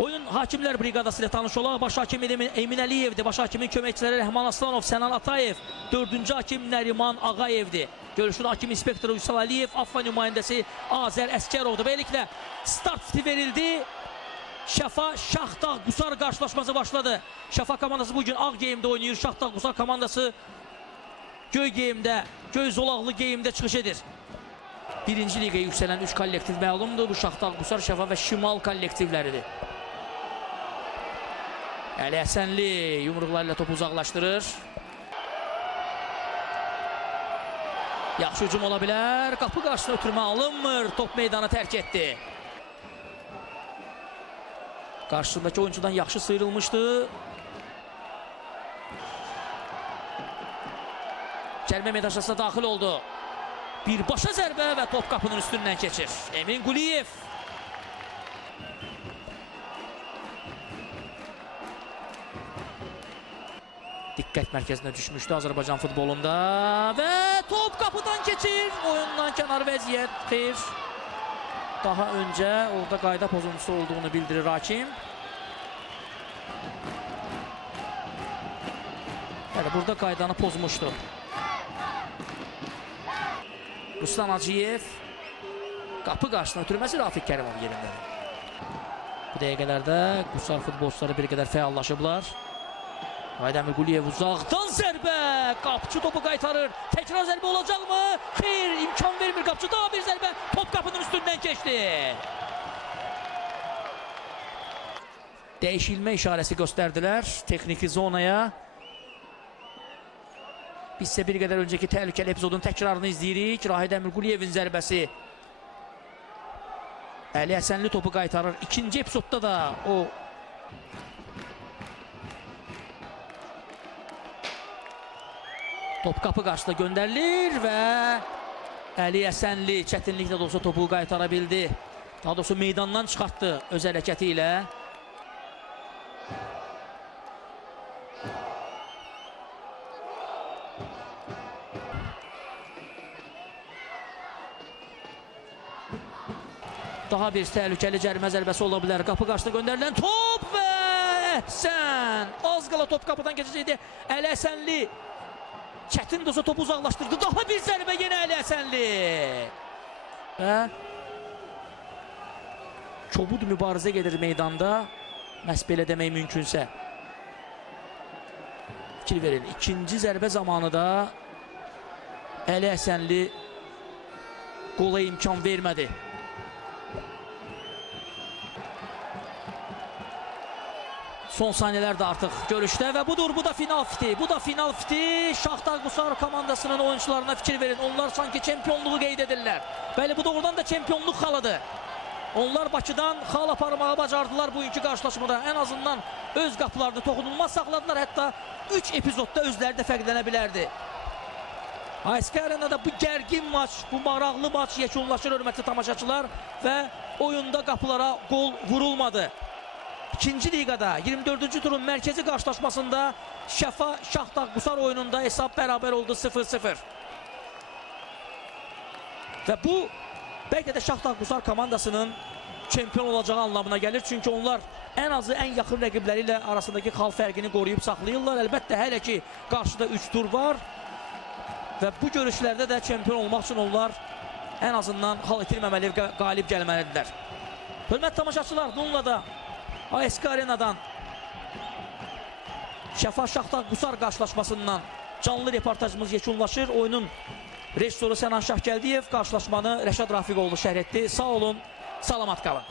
Oyun Hakimlər Briqadası ilə tanış olaq. Baş hakim Emin Əliyevdir. Baş hakimin köməkçiləri Rəhman Aslanov, Sənan Atayev, 4-cü hakim Nəriman Ağayevdir. Görüşün hakim inspektoru Üsal Əliyev, AFFA nümayəndəsi Azər Əskərovdur. Beləliklə start fiti verildi. Şəfa Şaxdağ Qusar qarşılaşması başladı. Şəfa komandası bugün ağ geyimdə oynayır. Şaxdağ Qusar komandası göy geyimdə, göy zolaqlı geyimdə çıxış edir. Birinci liqaya yüksələn 3 kollektiv məlumdur. Bu Şaxdağ Qusar, Şəfa və Şimal kollektivləridir. Əli Həsənli yumruqlarıyla topu uzaqlaşdırır. Yaxşı hücum ola bilər. Qapı qarşısına ötürmə alınmır. Top meydanı tərk etdi. Qarşısındakı oyuncudan yaxşı sıyrılmışdı. Cərimə meydançasına daxil oldu. Birbaşa zərbə və top qapının üstündən keçir. Emin Quliyev. Diqqət mərkəzinə düşmüşdü Azərbaycan futbolunda və top qapıdan keçir. Oyundan kənar vəziyyət. Xeyr. Daha öncə orada qayda pozuntusu olduğunu bildirir hakim. Yəni burada qaydanı pozmuşdu. Ruslan Hacıyev. Qapı qarşısına ötürməsi Rafiq Kərimov yerindədir. Bu dəqiqələrdə Qusar futbolçuları bir qədər fəallaşıblar. Aydemir Quliyev uzaqdan zərbə. Qapçı topu qaytarır. Təkrar zərbə olacaqmı? Xeyr, imkan vermir qapçı. Daha bir zərbə. Top qapının üstündən keçdi. Dəyişilmə işarəsi göstərdilər texniki zonaya. Biz isə bir qədər öncəki təhlükəli epizodun təkrarını izləyirik. Rahidəmir Quliyevin zərbəsi. Əli Həsənli topu qaytarır. İkinci epizodda da o top qapı qarşısında göndərilir və Əli Həsənli çətinliklə də olsa topu qaytara bildi. Daha doğrusu meydandan çıxartdı öz hərəkəti ilə. Daha bir təhlükəli cərimə zərbəsi ola bilər. Qapı qarşısında göndərilən top və Əhsən! Az qala top qapıdan keçəcəkdi. Əli Həsənli çətin də olsa topu uzaqlaşdırdı. Daha bir zərbə yenə Əli Həsənli. Və kobud mübarizə gedir meydanda. Məhz belə demək mümkünsə. Fikir verin. İkinci zərbə zamanı da Əli Həsənli qola imkan vermədi. Son saniyələr də artıq görüşdə və budur, bu da final fiti. Bu da final fiti. Şaxdağ Qusar komandasının oyuncularına fikir verin. Onlar sanki çempionluğu qeyd edirlər. Bəli, bu doğrudan da çempionluq xalıdır. Onlar Bakıdan xal aparmağı bacardılar bugünkü qarşılaşmada. Ən azından öz qapılarını toxunulmaz saxladılar. Hətta 3 epizodda özləri də fərqlənə bilərdi. ASK Arenada bu gərgin maç, bu maraqlı maç yekunlaşır hörmətli tamaşaçılar və oyunda qapılara qol vurulmadı. İkinci liqada 24-cü turun mərkəzi qarşılaşmasında Şəfa Şaxdağ Qusar oyununda hesab bərabər oldu 0-0. Və bu bəlkə də Şaxdağ Qusar komandasının çempion olacağı anlamına gəlir. Çünki onlar ən azı ən yaxın rəqibləri ilə arasındakı xal fərqini qoruyub saxlayırlar. Əlbəttə hələ ki qarşıda 3 tur var və bu görüşlərdə də çempion olmaq üçün onlar ən azından xal itirməməli, qalib gəlməlidirlər. Hörmətli tamaşaçılar, bununla da ASK Arenadan Şəfa Şaxdağ Qusar qarşılaşmasından canlı reportajımız yekunlaşır. Oyunun rejissoru Sənan Şahgəldiyev qarşılaşmanı Rəşad Rafiqoğlu şərh etdi. Sağ olun, salamat qalın.